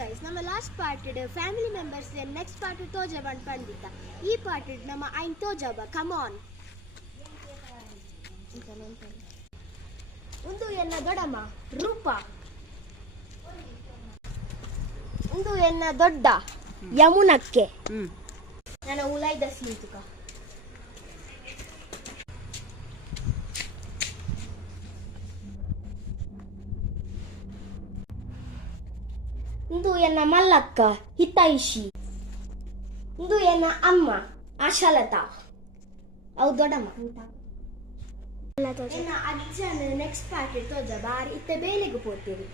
Guys, ನಮ್ಮ last part family members next part ತೋಜಬಂಡ್ ಪಂದಿತ್ತ. ಈ ಪಾರ್ಟ್ ನಮ್ಮ ಐನ್ ತೋಜಬ ಕಮಾನ್. ಒಂದು ಎನ್ನ ದೊಡಮ್ಮ ರೂಪ, ಒಂದು ಎನ್ನ ದೊಡ್ಡ ಯಮುನಕ್ಕೆ ನನ್ನ ಉಲೈದ ಸೀತುಕ. ಇಂದು ಎನ್ನ ಮಲ್ಲಕ್ಕ ಹಿತೈಷಿ, ಇಂದು ಎನ್ನ ಅಮ್ಮ ಆಶಾಲತಾ, ಅವು ದೊಡ್ಡಮ್ಮ. ಎನ್ನ ಅಜ್ಜನ ನೆಕ್ಸ್ಟ್ ಪಾರ್ಟ್ ತೋಜ ಬಾರಿ ಇತ್ತ ಬೇಲೆಗೆ ಪೋತೀರಿ.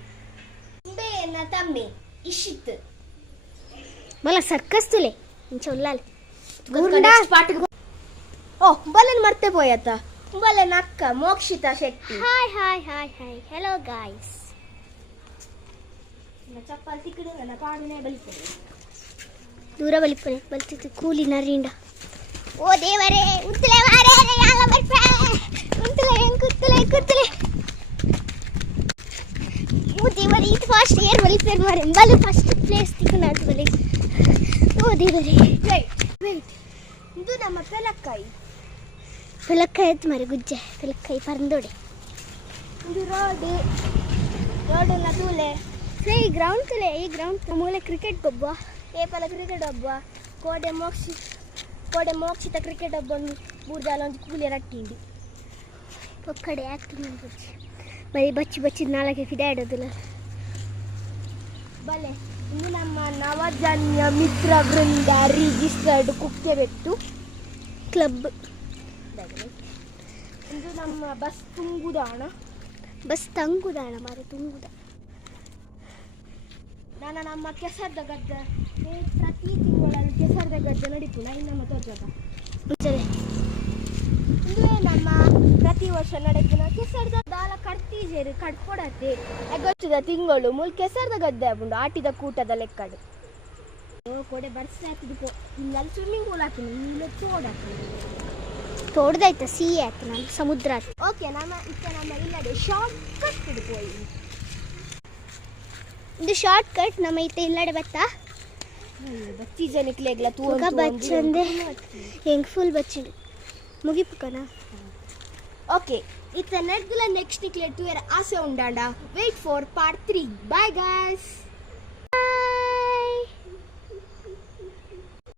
ಇಂಬೆ ಎನ್ನ ತಮ್ಮೆ ಇಶಿತ್ ಬಲ ಸರ್ಕಸ್ ತುಲೆ ಇಂಚ ಉಲ್ಲಾಲೆ ಓ ಬಲನ್ ಮರ್ತೆ ಪೋಯತ್ತ. ಬಲನ್ ಅಕ್ಕ Mokshita Shetty. Hi hi hi hi hello guys. ಚಪ್ಪಲ್ ತಿಕ್ಕಡು ನನ್ನ ಪಾಡನೆ ಬಲಿಪನೆ ದೂರ ಬಲಿಪನೆ ಬಲ್ತಿತ್ತು ಕೂಲಿ ನರಿಂಡ. ಓ ದೇವರೇ ಉತ್ತಲೆ ಮಾರೇ ಯಾಲ ಬರ್ಪೆ ಉತ್ತಲೆ ಕುತ್ತಲೆ ಓ ದೇವರೇ ಇದು ಫಾಸ್ಟ್ ಏರ್ ಬಲಿಪೇರ್ ಮಾರೆ ಬಲಿ ಫಸ್ಟ್ ಪ್ಲೇಸ್ ತಿಕ್ಕನ ಅದು ಬಲಿ. ಓ ದೇವರೇ ವೇಟ್ ಇದು ನಮ್ಮ ಪೆಲಕ್ಕಾಯಿ ಎತ್ತು ಮಾರೆ ಗುಜ್ಜೆ ಪೆಲಕ್ಕಾಯಿ ಪರಂದೋಡೆ. ಇದು ರೋಡ್ ತೂಲೆ ಈ ಗ್ರೌಂಡ್ ತುಲೆ ಈ ಗ್ರೌಂಡ್ ಮೂಲೆ ಕ್ರಿಕೆಟ್ ಗೊಬ್ಬ ಏಪಲ ಕ್ರಿಕೆಟ್ ಹಬ್ಬ ಕೋಡೆ ಮೋಕ್ಷಿತ ಕ್ರಿಕೆಟ್ ಹಬ್ಬ ಬೂರ್ದಾಲ ಒಂದು ಕೂಲಿ ರಟ್ಟಿಂಡಿ ಒಕ್ಕಡೆ ಆ್ಯಕ್ಟಿಂಗ್ ಬರೀ ಬಚ್ಚಿ ನಾಲ್ಕೆ ಫಿಡೆ ಆಡೋದಿಲ್ಲ. ಬಲೆ ಇನ್ನು ನಮ್ಮ ನವಜನ್ಯ ಮಿತ್ರ ವೃಂದ ರಿಜಿಸ್ಟರ್ಡ್ ಕುಕ್ಕೆಬೆಟ್ಟು ಕ್ಲಬ್. ಇದು ನಮ್ಮ ಬಸ್ ತಂಗುದಾಣ ಮಾರೆ ತುಂಗುದ. ನಾನು ನಮ್ಮ ಕೆಸರದ ಗದ್ದೆ ಪ್ರತಿ ತಿಂಗಳಲ್ಲಿ ಕೆಸರದ ಗದ್ದೆ ನಡೀತು ನಮ್ಮ ತೋಟದ ಮುಂಚೆ. ಇದು ನಮ್ಮ ಪ್ರತಿ ವರ್ಷ ನಡೆದಿನ ಕೆಸರದ ದಾಲ ಕಡ್ತೀಜೇರಿ ಕಡ್ಕೊಡತ್ತೆ ಗೊತ್ತಿದ ತಿಂಗಳು ಮೂಲ ಕೆಸರದ ಗದ್ದೆ ಆಗ್ಬಿಟ್ಟು ಆಟಿದ ಕೂಟದ ಲೆಕ್ಕಡು ಕೊಡೆ ಬರ್ಸಿ ಹಾಕಿದ್ದು ಇಲ್ಲಿ ಸ್ವಿಮ್ಮಿಂಗ್ ಪೂಲ್ ಹಾಕಿನಿ ಇಲ್ಲಿ ತೋಡ್ದಾಯ್ತ ಸಿ ಆಯ್ತು ನಾನು ಸಮುದ್ರ. ಓಕೆ ನಮ್ಮ ಇಲ್ಲದೆ ಶಾರ್ಟ್ ಕಟ್ ಹಿಡ್ಕೊಳ್ಳಿ. ಇದು ಶಾರ್ಟ್ ಕಟ್ ನಮ್ಮ ಇತ್ತೆ ಇಲ್ಲಡೆ ಬತ್ತ ಬಚ್ಚಿ ಜನಕ್ಲೆಗ್ಲ ತೂಗ ಬಚ್ಚಂದೆ ಹೆಂಗ್ ಫುಲ್ ಬಚ್ಚಿಡು ಮುಗಿಪುಕನ. ಓಕೆ ಇತ್ತ ನಡೆದಿಲ್ಲ ನೆಕ್ಸ್ಟ್ ನಿಕ್ಲೆ ಟು ಆಸೆ ಉಂಡಾಂಡ. Wait for part 3. Bye guys.